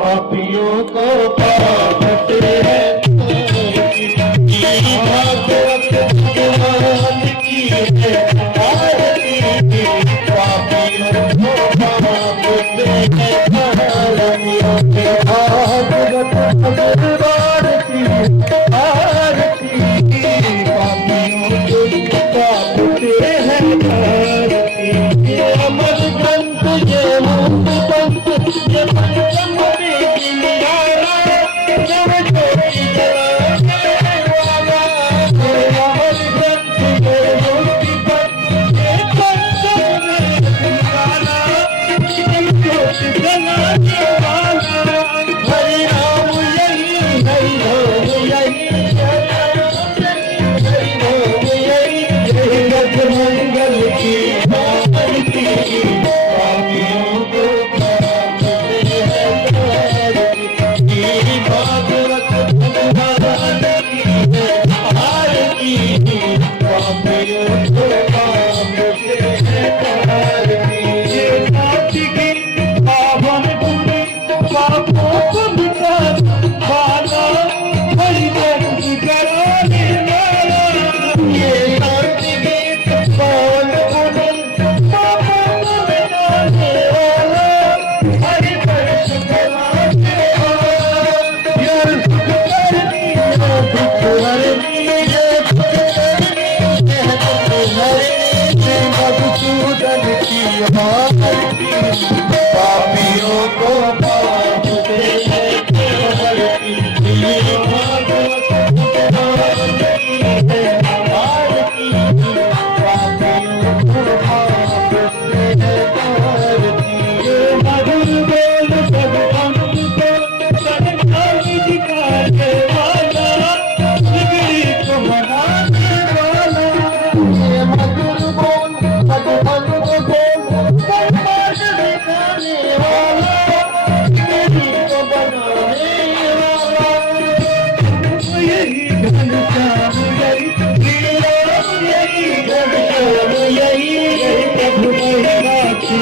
पापियों को पापते हैं भागवत भगवान की है आरती पापियों को पापते हैं धर्मियों के भागवत भगवान की आरती पापियों को पापते हैं धरती अमर ग्रंथ ये मुक्त पंथ ये पंचम निराला जब ज्योति जलाने वाला ये अमर ग्रंथ ये मुक्त पंथ ये पंचम निराला जब ज्योति जलाने वाला हरि राम यही हरि राम यही हरि राम यही जगत मंगल की आरती पापियों को पापते हैं आरती भागवत भगवान की है आरती पापियों को पापते हैं आरती ये नाथ की पावन पुण्य पापों को मिटा वाला हरि दर्द कराने वाला ये नाथ की पावन पुण्य पापों को मिटाने वाला हरि दर्द कराने वाला ये सुख करनी ये दुख हरनी ये सुख करनी ये दुख हरनी मधुसूदन की आरती पापियों को पापते हैं आरती भागवत भगवान की है आरती पापियों को पापते हैं आरती ये मधुर बोल भगवान को सन्मार्ग दिखाने वाला बिगड़ी को मनाने वाला ये मधुर बोल भगवान को सन्मार्ग दिखाने वाला बिगड़ी को बनाने वाला यही घनश्याम यही श्री राम यही घनश्याम यही प्रभु महिमा की